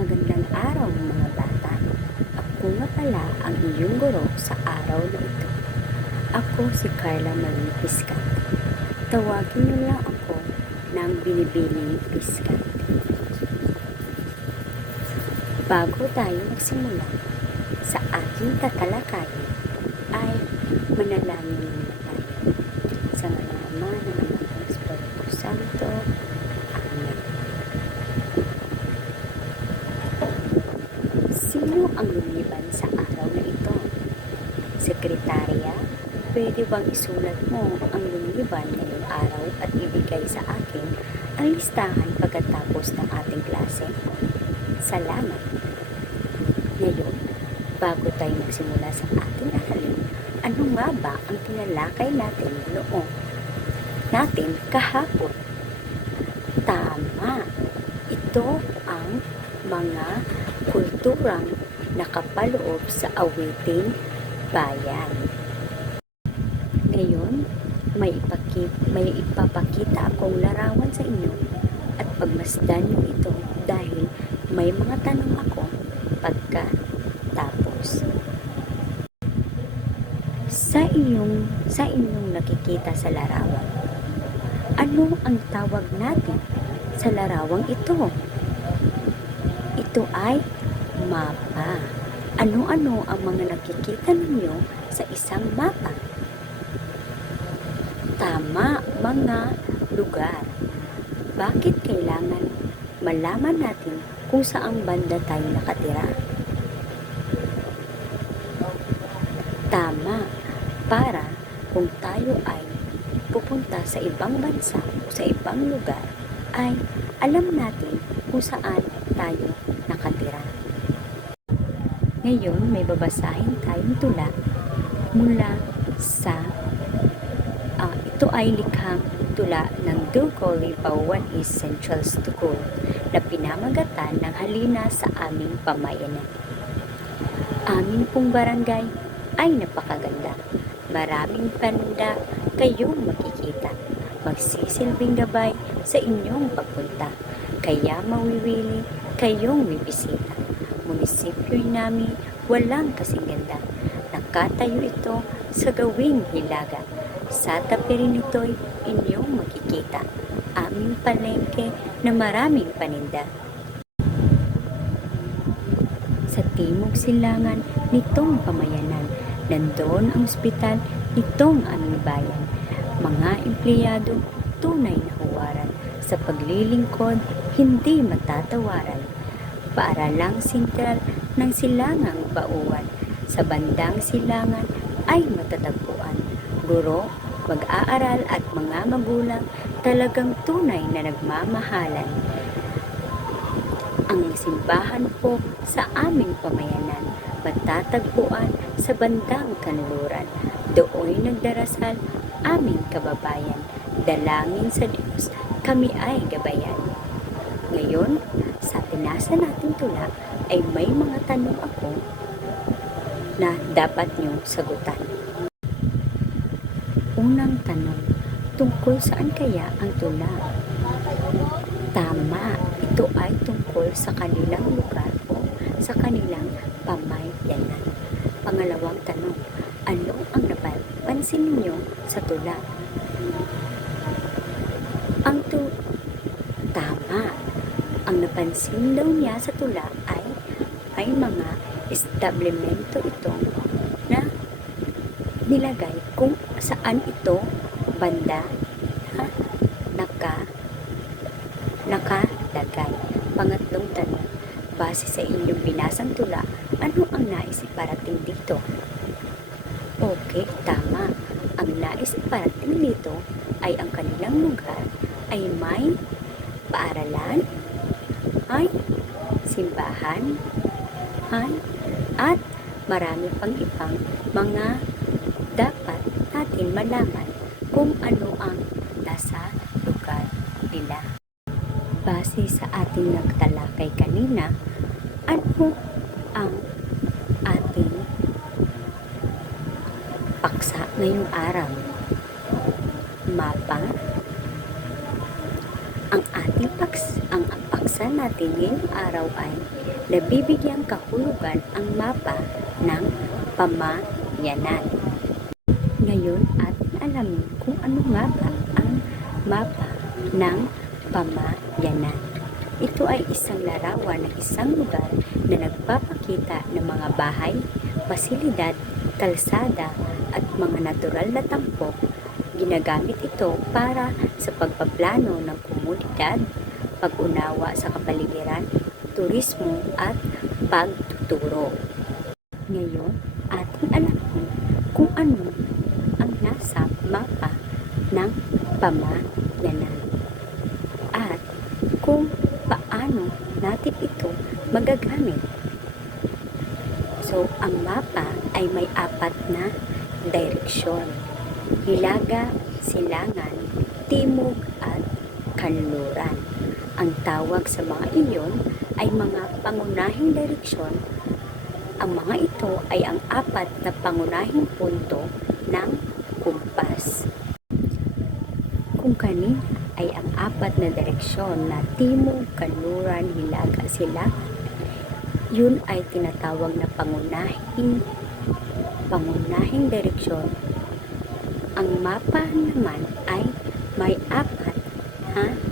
Magandang araw mga bata. Ako nga pala ang iyong guro sa araw na ito. Ako si Carla Marie Piscante. Tawagin niyo lang ako ng binibining Piscante. Bago tayo magsimula sa ating tatalakayin ay manalangin muna tayo. Sa mga Ama ng Ama ng Espiritu Santo. Amen. Sino ang lumiban sa araw na ito? Sekretarya, pwede bang isulat mo ang lumiban ngayong araw at ibigay sa akin ang listahan pagkatapos ng ating klase? Salamat! Ngayon, bago tayo magsimula sa ating aralin, ano nga ba ang tinalakay natin noong natin kahapon? Tama! Ito ang mga kulturang nakapaloob sa awiting bayan. Ngayon, may, ipakit, may ipapakita akong larawan sa inyo at pagmasdan niyo ito dahil may mga tanong ako pagka tapos. Sa inyong, sa inyong nakikita sa larawan, ano ang tawag natin sa larawang ito? Ito ay mapa. Ano-ano ang mga nakikita ninyo sa isang mapa? Tama, mga lugar. Bakit kailangan malaman natin kung saang banda tayo nakatira? Tama, para kung tayo ay pupunta sa ibang bansa o sa ibang lugar, ay alam natin kung saan tayo nakatira. Ngayon, may babasahin tayong tula mula sa ah, ito ay likhang tula ng Dugoli Pauwan East Central School na pinamagatan ng halina sa aming pamayanan. Amin pong barangay ay napakaganda. Maraming panda kayong makikita. Magsisilbing gabay sa inyong pagpunta. Kaya mawiwili kayong bibisita. Munisipyo namin walang kasing ganda. Nakatayo ito sa gawing hilaga. Sa tabi rin ito'y inyong makikita. Aming palengke na maraming paninda. Sa timog silangan nitong pamayanan, nandoon ang ospital nitong aming bayan. Mga empleyado, tunay na huwaran. Sa paglilingkod, hindi matatawaran. Paaralang sentral ng silangang bauan. Sa bandang silangan ay matatagpuan. Guro, mag-aaral at mga magulang talagang tunay na nagmamahalan. Ang simbahan po sa aming pamayanan matatagpuan sa bandang kanluran. Dooy nagdarasal aming kababayan. Dalangin sa Diyos, kami ay gabayan. Ngayon, sa pinasa natin tula ay may mga tanong ako na dapat niyong sagutan. Unang tanong, tungkol saan kaya ang tula? Tama, ito ay tungkol sa kanilang lugar o sa kanilang pamayanan. Pangalawang tanong, ano ang napansin ninyo sa tula? Ang tu Tama, ang napansin daw niya sa tula ay may mga establishmento ito na nilagay kung saan ito banda ha, naka nakalagay. Pangatlong tanong, base sa inyong binasang tula, ano ang nais iparating dito? Okay, tama. Ang nais iparating dito ay ang kanilang lugar ay may paaralan, ay simbahan, ay at marami pang ibang mga dapat natin malaman kung ano ang nasa lugar nila. Base sa ating nagtalakay kanina, ano ang ating paksa ngayong araw? Mapa, ang ating paksa Pag-uusapan natin ngayong araw ay nabibigyang kahulugan ang mapa ng pamayanan. Ngayon at alamin kung ano nga ba ang mapa ng pamayanan. Ito ay isang larawan ng isang lugar na nagpapakita ng mga bahay, pasilidad, kalsada at mga natural na tampok. Ginagamit ito para sa pagpaplano ng komunidad, pag-unawa sa kapaligiran, turismo at pagtuturo. Ngayon, ating alamin kung ano ang nasa mapa ng pamayanan at kung paano natin ito magagamit. So, ang mapa ay may apat na direksyon. Hilaga, silangan, timog at kanluran. Ang tawag sa mga iyon ay mga pangunahing direksyon. Ang mga ito ay ang apat na pangunahing punto ng kumpas. Kung kanina ay ang apat na direksyon na timog, kanluran, hilaga, silangan, yun ay tinatawag na pangunahing pangunahing direksyon. Ang mapa naman ay may apat na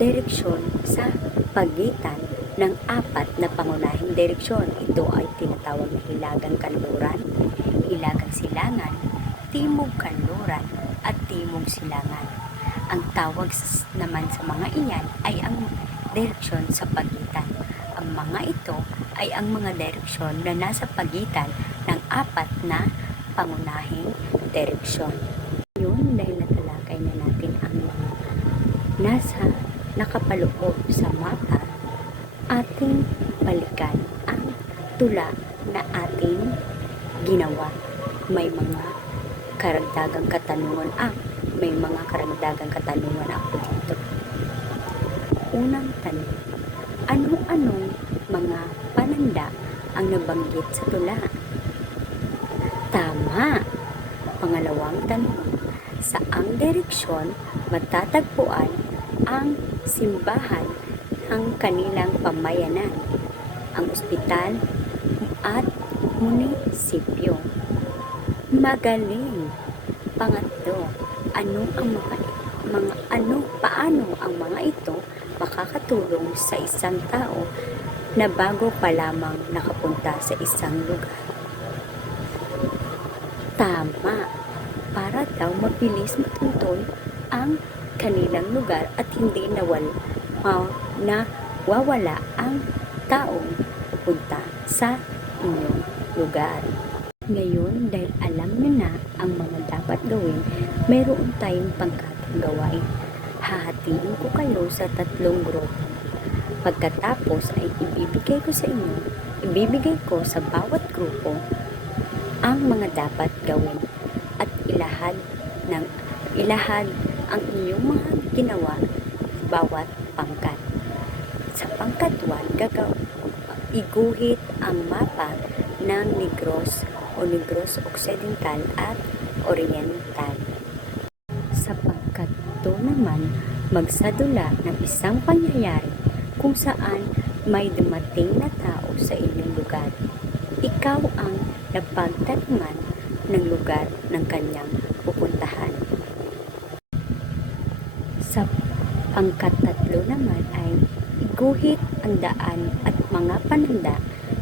direksyon sa pagitan ng apat na pangunahing direksyon. Ito ay tinatawag na hilagang kanluran, hilagang silangan, timog kanluran, at timog silangan. Ang tawag naman sa mga iyan ay ang direksyon sa pagitan. Ang mga ito ay ang mga direksyon na nasa pagitan ng apat na pangunahing direksyon. Yun dahil natalakay na natin ang mga nasa nakapaloob sa mapa, ating balikan ang tula na ating ginawa. May mga karagdagang katanungan ang may mga karagdagang katanungan ako dito. Unang tanong, ano-anong mga pananda ang nabanggit sa tula? Tama! Pangalawang tanong, saang direksyon matatagpuan ang simbahan ng kanilang pamayanan, ang ospital at munisipyo? Magaling! Pangatlo, ano ang mga mga ano paano ang mga ito makakatulong sa isang tao na bago pa lamang nakapunta sa isang lugar. Tama, para daw mabilis matuntun ang kanilang lugar at hindi nawal, ma, na wawala ang taong pupunta sa inyong lugar. Ngayon, dahil alam nyo na ang mga dapat gawin, mayroon tayong pangkatong gawain. Hahatiin ko kayo sa tatlong grupo. Pagkatapos ay ibibigay ko sa inyo, ibibigay ko sa bawat grupo ang mga dapat gawin at ilahad ng ilahad ang inyong mga ginawa bawat pangkat. Sa pangkat 1, gagaw iguhit ang mapa ng Negros o Negros Occidental at Oriental. Sa pangkat 2 naman, magsadula ng isang pangyayari kung saan may dumating na tao sa inyong lugar. Ikaw ang napagtanungan ng lugar ng kanyang pupuntahan. Sa pangkatatlo naman ay iguhit ang daan at mga pananda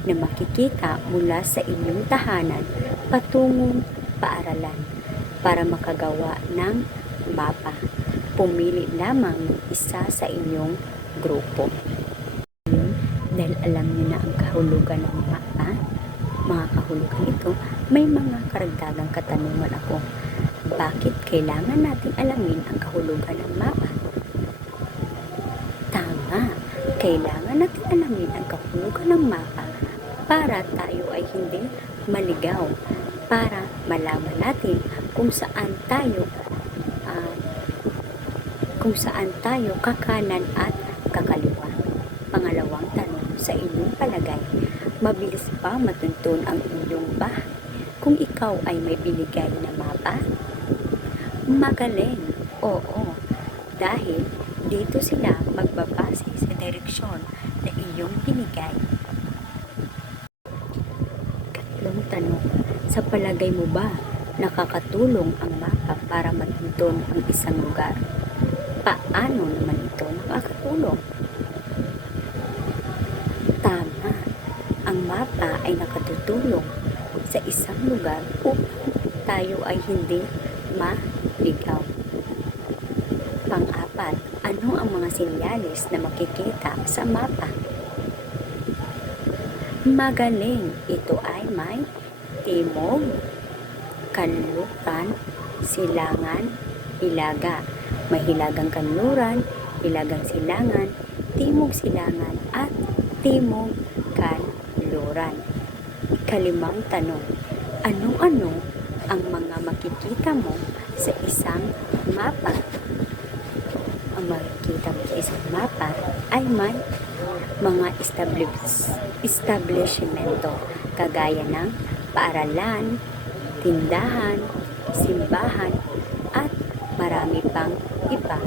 na makikita mula sa inyong tahanan patungong paaralan para makagawa ng mapa. Pumili lamang ng isa sa inyong grupo. Dahil alam niyo na ang kahulugan ng mapa, mga kahulugan ito, may mga karagdagang katanungan ako. Bakit kailangan natin alamin ang kahulugan ng mapa? Kailangan natin alamin ang kahulugan ng mapa para tayo ay hindi maligaw, para malaman natin kung saan tayo ah, kung saan tayo kakanan at kakaliwa. Pangalawang tanong, sa inyong palagay, mabilis ba matuntun ang inyong bahay kung ikaw ay may binigay na mapa? Magaling, oo, dahil dito sila magbabase sa direksyon na iyong binigay. Katlong tanong, sa palagay mo ba nakakatulong ang mapa para matunton ang isang lugar? Paano naman ito nakakatulong? Tama, ang mapa ay nakatutulong sa isang lugar upang tayo ay hindi maligaw. Pang-apat, ano ang mga sinyalis na makikita sa mapa? Magaling, ito ay may timog, kanluran, silangan, hilaga. May hilagang kanluran, hilagang silangan, timog silangan, at timog kanluran. Kalimang tanong, ano-ano ang mga makikita mo sa isang mapa? Ang sa mapa ay may mga establish, establishmento kagaya ng paaralan, tindahan, simbahan, at marami pang iba.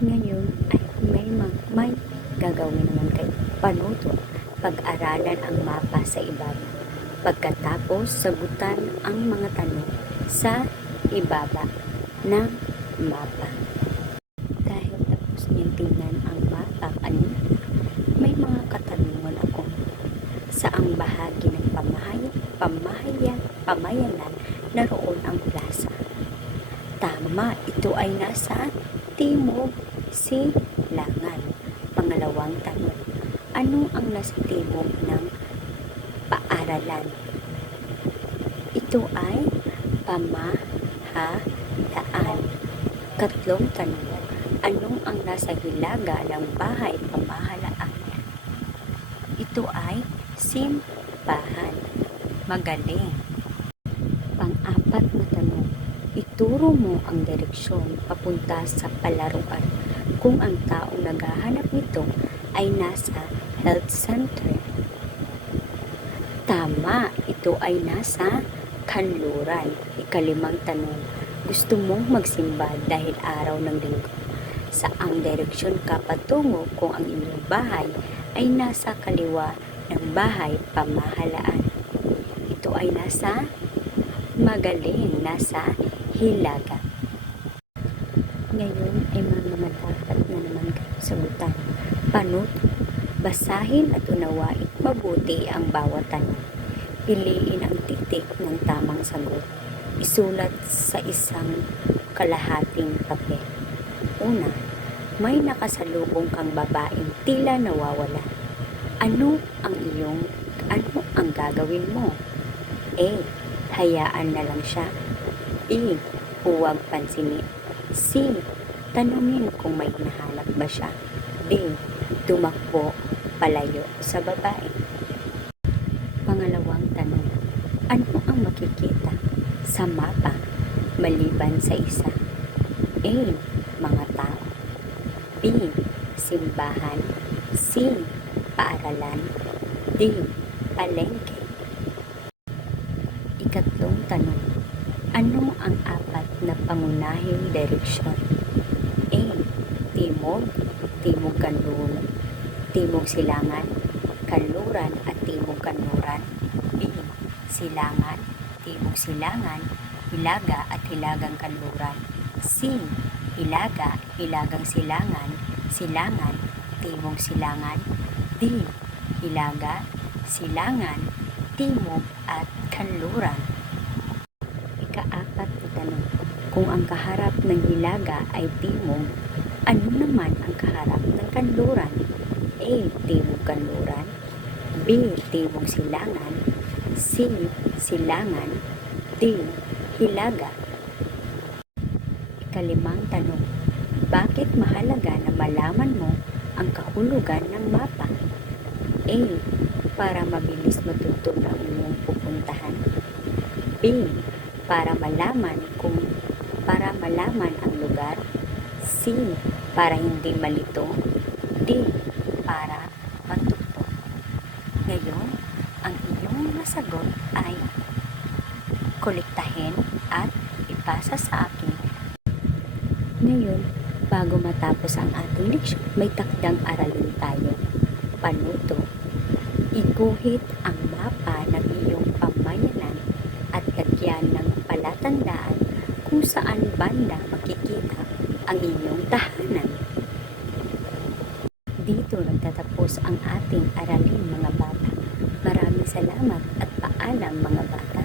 Ngayon ay may, may gagawin naman kayo. Panuto, pag-aralan ang mapa sa ibaba. Pagkatapos, sagutan ang mga tanong sa ibaba ng mapa. Dahil tapos niyang tingnan ang mapa kanina, may mga katanungan ako. Saang bahagi ng pamahay, pamahayan, pamayanan naroon ang plaza? Tama, ito ay nasa timog silangan. Pangalawang tanong, ano ang nasa timog ng paaralan? Ito ay pamahalaan. Katlong tanong, anong ang nasa hilaga ng bahay pamahalaan? Ito ay simbahan. Magaling. Pang-apat na tanong, ituro mo ang direksyon papunta sa palaruan kung ang taong naghahanap nito ay nasa health center. Tama, ito ay nasa kanluran. Ikalimang tanong, gusto mong magsimba dahil araw ng linggo. Saang direksyon ka patungo kung ang inyong bahay ay nasa kaliwa ng bahay pamahalaan? Ito ay nasa magaling, nasa hilaga. Ngayon ay mga matapat na naman kayo sagutan. Panuto, basahin at unawain mabuti ang bawat tanong. Piliin ang titik ng tamang sagot. Isulat sa isang kalahating papel. Una, may nakasalubong kang babaeng tila nawawala. Ano ang iyong, ano ang gagawin mo? A. Hayaan na lang siya. B. Huwag pansinin. C. Tanungin kung may hinahanap ba siya. D. Tumakbo palayo sa babae. Pangalawang tanong. Ano ang makikita sa mapa maliban sa isa? A. Mga. B. Simbahan. C. Paaralan. D. Palengke. Ikatlong tanong. Ano ang apat na pangunahing direksyon? A. Timog, Timog Kanluran, Timog Silangan, Kanluran at Timog Kanluran. B. Silangan, Timog Silangan, Hilaga at Hilagang Kanluran. C. Hilaga, Hilagang Silangan, Silangan, Timog Silangan. D. Hilaga, Silangan, Timog at Kanluran. Ikaapat na tanong, kung ang kaharap ng hilaga ay timog, ano naman ang kaharap ng kanluran? A. Timog kanluran B. Timog silangan C. Silangan D. Hilaga Ikalimang tanong, bakit mahalaga na malaman mo ang kahulugan ng mapa? A. Para mabilis matutunan ang iyong pupuntahan. B. Para malaman kung para malaman ang lugar. C. Para hindi malito. D. Para matuto. Ngayon, ang iyong nasagot ay kolektahin at ipasa sa akin. Ngayon, bago matapos ang ating leksyon, may takdang aralin tayo. Panuto. Iguhit ang mapa ng iyong pamayanan at lagyan ng palatandaan kung saan banda makikita ang inyong tahanan. Dito nagtatapos ang ating aralin mga bata. Maraming salamat at paalam mga bata.